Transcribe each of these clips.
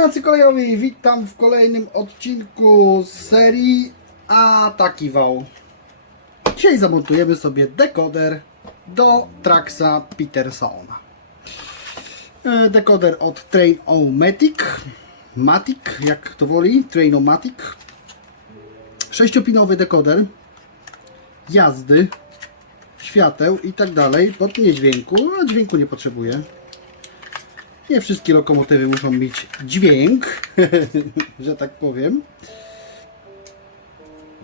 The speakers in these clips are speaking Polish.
Jacy kolejowi, witam w kolejnym odcinku z serii Ataki Wał. Dzisiaj zamontujemy sobie dekoder do Traxa Petersona. E, Dekoder od Train-O-Matic, Matic, jak to woli, Train-O-Matic. Sześciopinowy dekoder jazdy, świateł i tak dalej, pod dźwięku, a dźwięku nie potrzebuje. Nie wszystkie lokomotywy muszą mieć dźwięk, że tak powiem.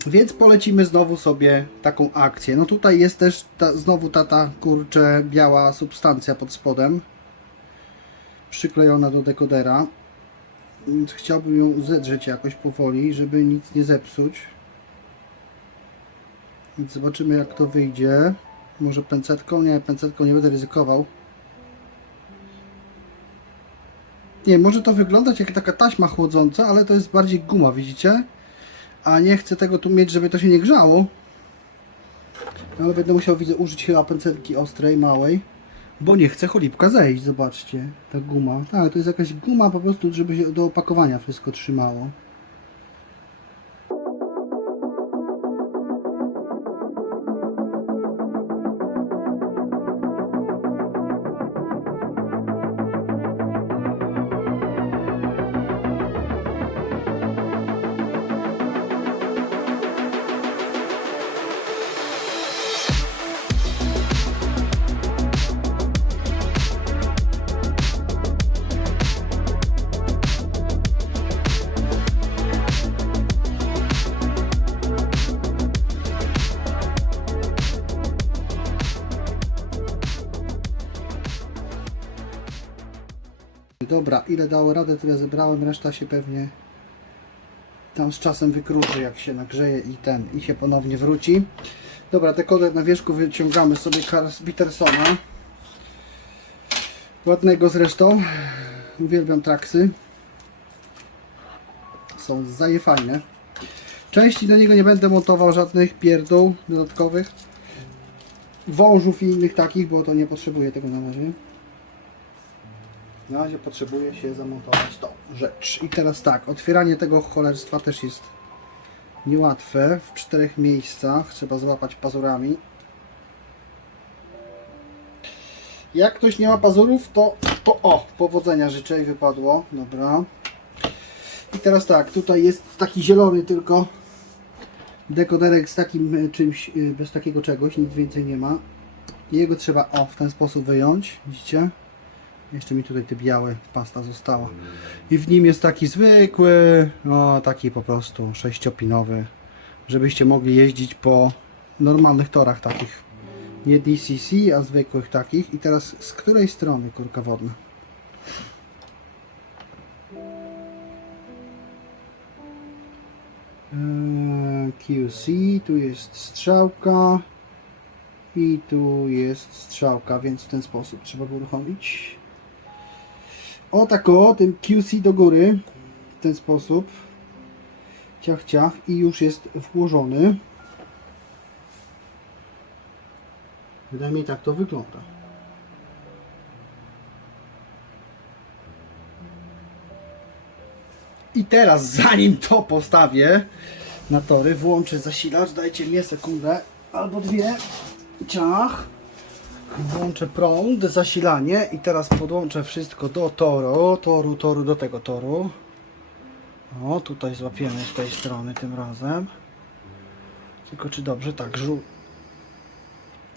Więc polecimy znowu sobie taką akcję. No tutaj jest też ta, znowu ta, ta kurczę biała substancja pod spodem. Przyklejona do dekodera. Więc chciałbym ją zedrzeć jakoś powoli, żeby nic nie zepsuć. Więc zobaczymy jak to wyjdzie. Może pęcetką? Nie, pęcetką nie będę ryzykował. Nie, może to wyglądać jak taka taśma chłodząca, ale to jest bardziej guma, widzicie? A nie chcę tego tu mieć, żeby to się nie grzało. Ale będę musiał, widzę, użyć chyba pędzelki ostrej, małej. Bo nie chcę cholipka zejść, zobaczcie. Ta guma. Tak, to jest jakaś guma po prostu, żeby się do opakowania wszystko trzymało. Dobra, ile dało radę, tyle zebrałem, reszta się pewnie tam z czasem wykruszy, jak się nagrzeje i ten, i się ponownie wróci. Dobra, dekoder na wierzchu wyciągamy sobie z Petersona. Ładnego zresztą. Uwielbiam traksy. Są zaje fajne. Części do niego nie będę montował żadnych pierdół dodatkowych. Wążów i innych takich, bo to nie potrzebuję tego na razie. Na razie potrzebuje się zamontować tą rzecz. I teraz tak, otwieranie tego cholerstwa też jest niełatwe. W czterech miejscach trzeba złapać pazurami. Jak ktoś nie ma pazurów, to, to o, powodzenia życzę i wypadło. Dobra. I teraz tak, tutaj jest taki zielony tylko dekoderek z takim e, czymś, e, bez takiego czegoś, nic więcej nie ma. Jego trzeba o, w ten sposób wyjąć, widzicie? Jeszcze mi tutaj te białe pasta została. I w nim jest taki zwykły, o taki po prostu sześciopinowy, żebyście mogli jeździć po normalnych torach takich. Nie DCC, a zwykłych takich. I teraz z której strony kurka wodna? Eee, QC, tu jest strzałka i tu jest strzałka, więc w ten sposób trzeba go uruchomić. O tak o, tym QC do góry w ten sposób ciach ciach i już jest włożony Przynajmniej tak to wygląda. I teraz zanim to postawię na tory, włączę zasilacz, dajcie mnie sekundę albo dwie. Ciach. Włączę prąd, zasilanie i teraz podłączę wszystko do toru, toru, toru, do tego toru. O, tutaj złapiemy z tej strony tym razem. Tylko czy dobrze? Tak, żół.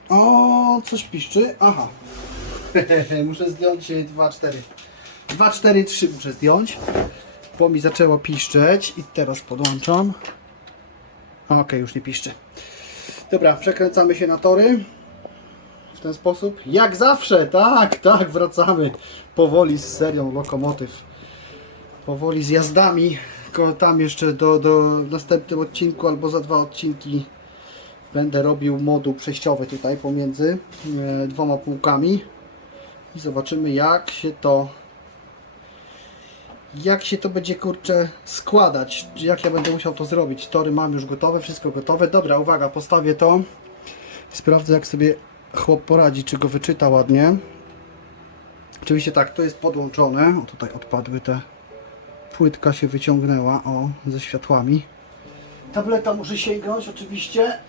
O, coś piszczy. Aha. muszę zdjąć 2, 4. 2, 4, 3 muszę zdjąć. Bo mi zaczęło piszczeć i teraz podłączam. Ok, już nie piszczy. Dobra, przekręcamy się na tory w ten sposób. Jak zawsze, tak, tak, wracamy powoli z serią lokomotyw. Powoli z jazdami. Tam jeszcze do, do następnym odcinku albo za dwa odcinki będę robił moduł przejściowy tutaj pomiędzy e, dwoma półkami i zobaczymy jak się to jak się to będzie kurczę składać, jak ja będę musiał to zrobić. Tory mam już gotowe, wszystko gotowe. Dobra, uwaga, postawię to. Sprawdzę jak sobie chłop poradzi, czy go wyczyta ładnie. Oczywiście tak, to jest podłączone. O, tutaj odpadły te płytka się wyciągnęła, o, ze światłami. Tableta muszę sięgnąć oczywiście.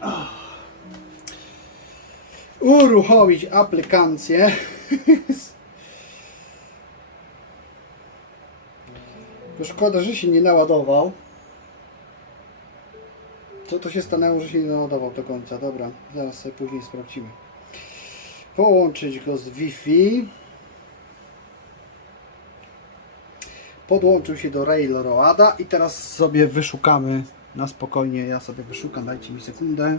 Ach. Uruchomić aplikację. Szkoda, że się nie naładował. Co to się stanęło, że się nie naładował do końca? Dobra, zaraz sobie później sprawdzimy. Połączyć go z Wi-Fi. Podłączył się do Railroada i teraz sobie wyszukamy na spokojnie. Ja sobie wyszukam, dajcie mi sekundę.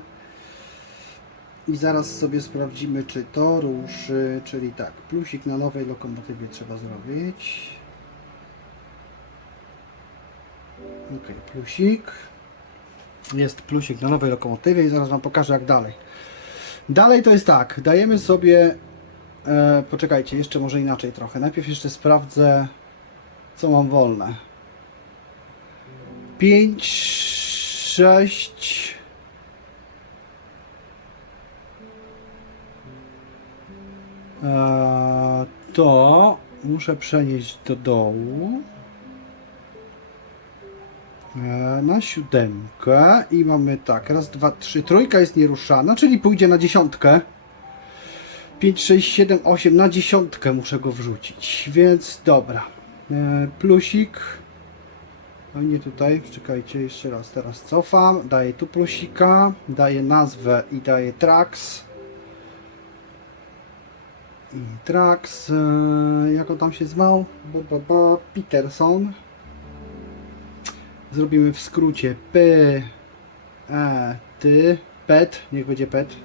I zaraz sobie sprawdzimy, czy to ruszy. Czyli tak, plusik na nowej lokomotywie trzeba zrobić. Ok, plusik. Jest plusik na nowej lokomotywie i zaraz Wam pokażę jak dalej. Dalej to jest tak, dajemy sobie, e, poczekajcie, jeszcze może inaczej trochę. Najpierw jeszcze sprawdzę, co mam wolne. 5, 6, e, to muszę przenieść do dołu. E, na siódemkę i mamy tak, raz, dwa, trzy, trójka jest nieruszana, czyli pójdzie na dziesiątkę. 5, 6, 7, 8 na dziesiątkę muszę go wrzucić, więc dobra. E, plusik. No nie tutaj, czekajcie jeszcze raz, teraz cofam, daję tu plusika, daję nazwę i daję tracks. I tracks, e, jak on tam się zwał? Ba, ba, ba, Peterson zrobimy w skrócie P, E, T, PET, niech będzie PET.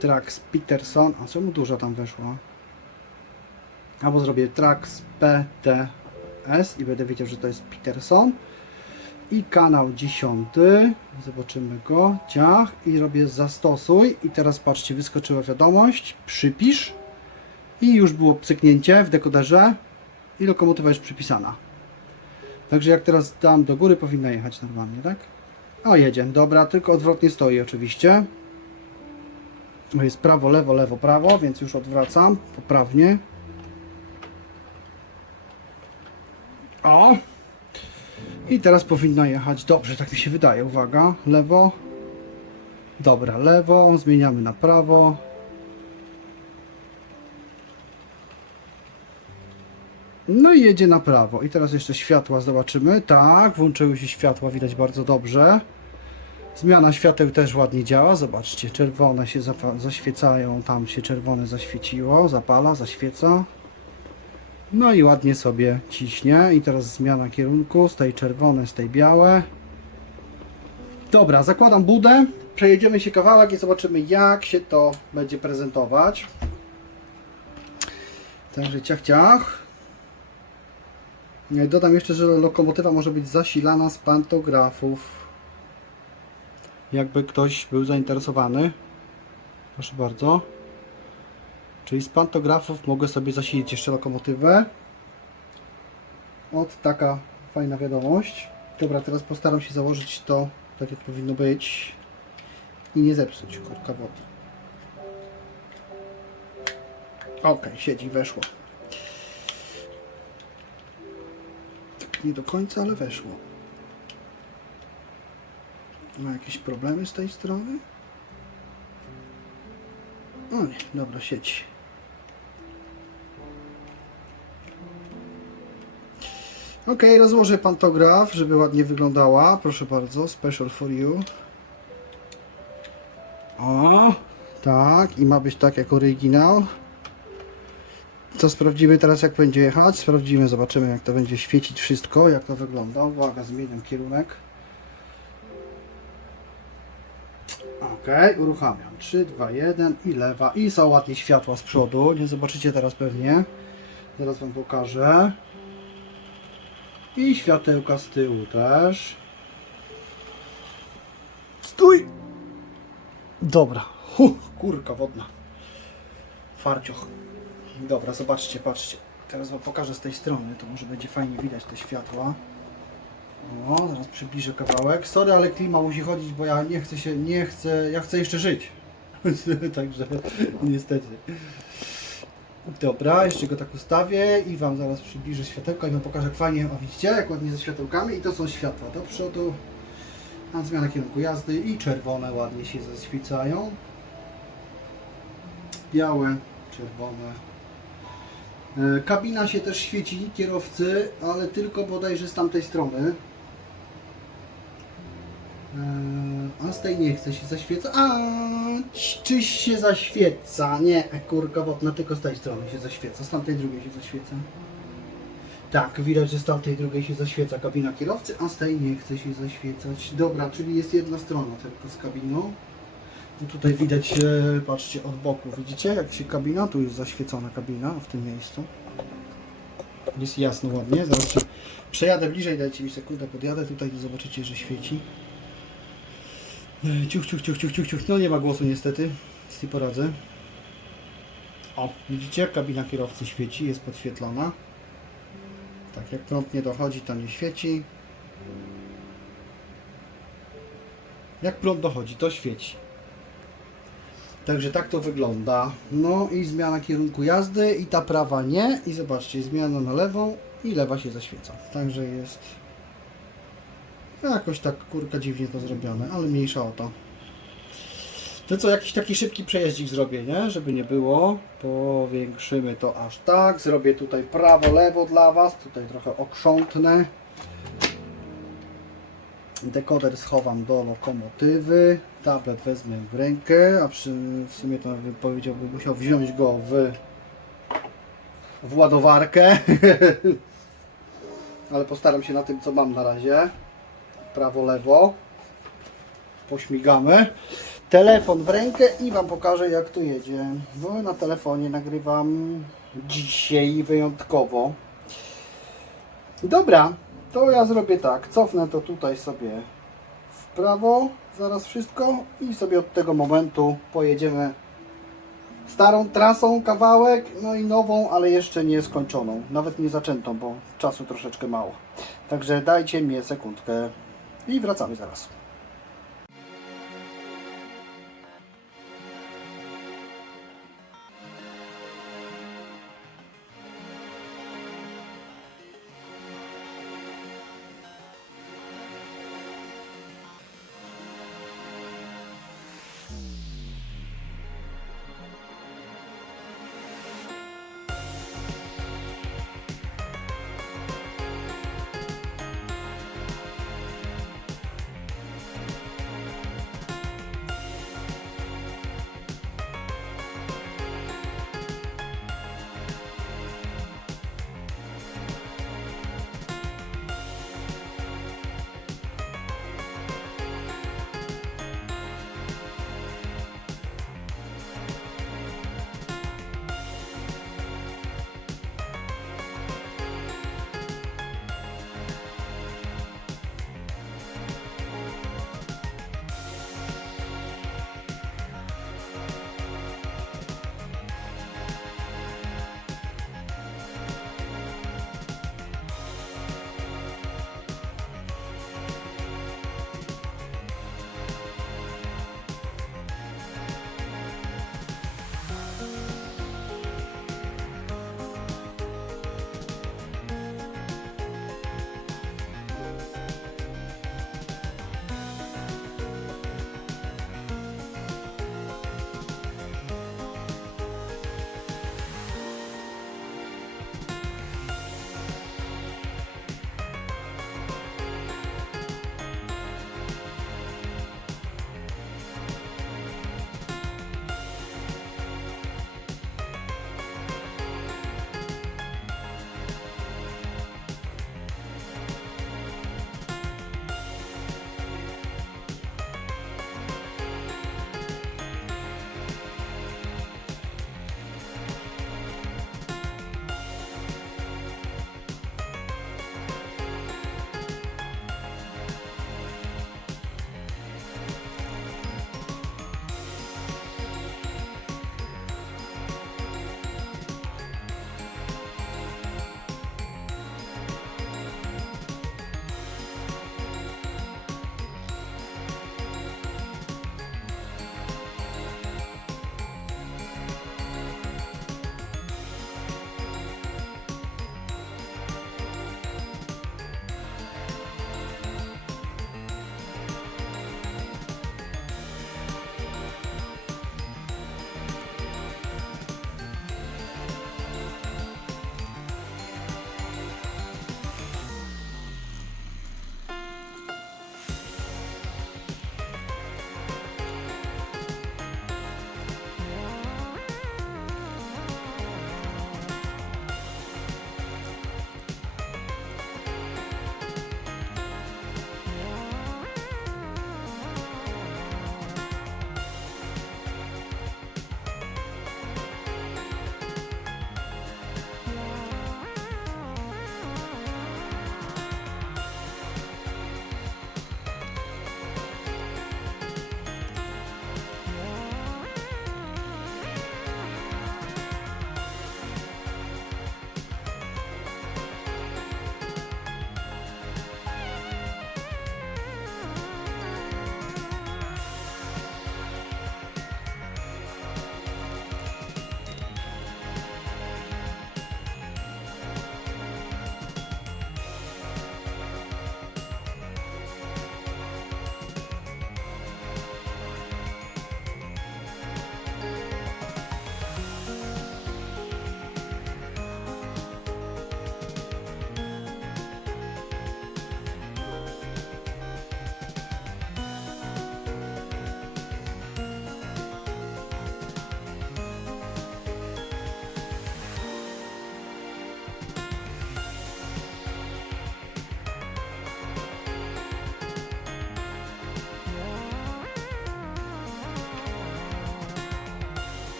Trax Peterson, a czemu dużo tam weszło? Albo zrobię Trax PTS i będę wiedział, że to jest Peterson. I kanał 10, zobaczymy go, ciach i robię zastosuj i teraz patrzcie, wyskoczyła wiadomość, przypisz i już było pcyknięcie w dekoderze i lokomotywa już przypisana. Także jak teraz dam do góry, powinna jechać normalnie, tak? O, jedzie. Dobra, tylko odwrotnie stoi oczywiście. To jest prawo, lewo, lewo, prawo, więc już odwracam poprawnie. O! I teraz powinna jechać dobrze, tak mi się wydaje. Uwaga, lewo. Dobra, lewo, zmieniamy na prawo. No i jedzie na prawo. I teraz jeszcze światła zobaczymy. Tak, włączyły się światła, widać bardzo dobrze. Zmiana świateł też ładnie działa. Zobaczcie, czerwone się zaświecają. Tam się czerwone zaświeciło. Zapala, zaświeca. No i ładnie sobie ciśnie. I teraz zmiana kierunku z tej czerwone, z tej białe. Dobra, zakładam budę. Przejedziemy się kawałek i zobaczymy jak się to będzie prezentować. Także ciach, ciach. Dodam jeszcze, że lokomotywa może być zasilana z pantografów. Jakby ktoś był zainteresowany. Proszę bardzo. Czyli z pantografów mogę sobie zasilić jeszcze lokomotywę. Od taka fajna wiadomość. Dobra, teraz postaram się założyć to tak jak powinno być i nie zepsuć korka wody. Ok, siedzi, weszło. Nie do końca, ale weszło. Ma jakieś problemy z tej strony? O nie, dobra, sieć. Ok, rozłożę pantograf, żeby ładnie wyglądała. Proszę bardzo, special for you. O, tak, i ma być tak jak oryginał. To sprawdzimy teraz jak będzie jechać. Sprawdzimy, zobaczymy jak to będzie świecić wszystko, jak to wygląda. Uwaga, zmieniam kierunek. Ok, uruchamiam. 3, 2, 1 i lewa. I są ładnie światła z przodu. Nie zobaczycie teraz pewnie. Zaraz Wam pokażę. I światełka z tyłu też. Stój! Dobra. Huh, kurka wodna. Farcioch. Dobra, zobaczcie, patrzcie. Teraz Wam pokażę z tej strony, to może będzie fajnie widać te światła. O, zaraz przybliżę kawałek. Sorry, ale klima musi chodzić, bo ja nie chcę się, nie chcę, ja chcę jeszcze żyć. Także niestety. Dobra, jeszcze go tak ustawię i Wam zaraz przybliżę światełka i Wam pokażę jak fajnie, o widzicie, jak ładnie ze światełkami i to są światła do przodu, a zmiana kierunku jazdy i czerwone ładnie się zaświecają. Białe, czerwone. E, Kabina się też świeci kierowcy, ale tylko bodajże z tamtej strony. Eee, A z tej nie chce się zaświeca. A czyś się zaświeca? Nie, kurka wodna, tylko z tej strony się zaświeca. Z tamtej drugiej się zaświeca. Tak, widać, że z tamtej drugiej się zaświeca kabina kierowcy, a z tej nie chce się zaświecać. Dobra, czyli jest jedna strona tylko z kabiną. Tutaj widać, e, patrzcie, od boku. Widzicie, jak się kabina, tu jest zaświecona kabina w tym miejscu. Jest jasno, ładnie. Zaraz przejadę bliżej, dajcie mi sekundę, podjadę tutaj, zobaczycie, że świeci. E, Ciuch, ciuch, ciuch, ciuch, ciuch, ciuch. No nie ma głosu niestety, z tym poradzę. O, widzicie, kabina kierowcy świeci, jest podświetlona. Tak, jak prąd nie dochodzi, to nie świeci. Jak prąd dochodzi, to świeci. Także tak to wygląda. No i zmiana kierunku jazdy i ta prawa nie. I zobaczcie, zmiana na lewą i lewa się zaświeca. Także jest jakoś tak kurka dziwnie to zrobione, ale mniejsza o to. To co, jakiś taki szybki przejeździk zrobię, nie? Żeby nie było. Powiększymy to aż tak. Zrobię tutaj prawo, lewo dla Was. Tutaj trochę okrzątnę. Dekoder schowam do lokomotywy. Tablet wezmę w rękę, a przy, w sumie to powiedziałbym musiał wziąć go w, w ładowarkę. Ale postaram się na tym, co mam na razie. Prawo, lewo. Pośmigamy. Telefon w rękę i Wam pokażę, jak to jedzie. Bo na telefonie nagrywam dzisiaj wyjątkowo. Dobra, to ja zrobię tak. Cofnę to tutaj sobie w prawo, zaraz wszystko i sobie od tego momentu pojedziemy starą trasą kawałek, no i nową, ale jeszcze nie skończoną, nawet nie zaczętą, bo czasu troszeczkę mało. Także dajcie mi sekundkę i wracamy zaraz.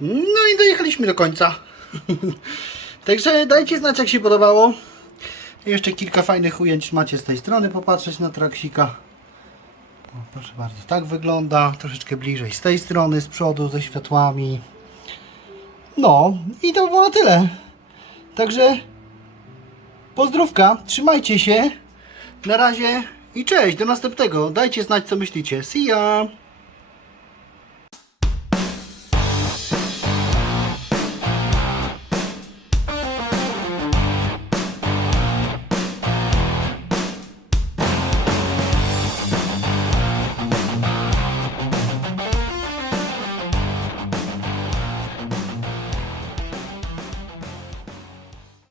No i dojechaliśmy do końca. Także dajcie znać jak się podobało. Jeszcze kilka fajnych ujęć macie z tej strony popatrzeć na traksika. O, proszę bardzo, tak wygląda. Troszeczkę bliżej z tej strony, z przodu, ze światłami. No i to było na tyle. Także pozdrówka, trzymajcie się. Na razie i cześć, do następnego. Dajcie znać co myślicie. See ya!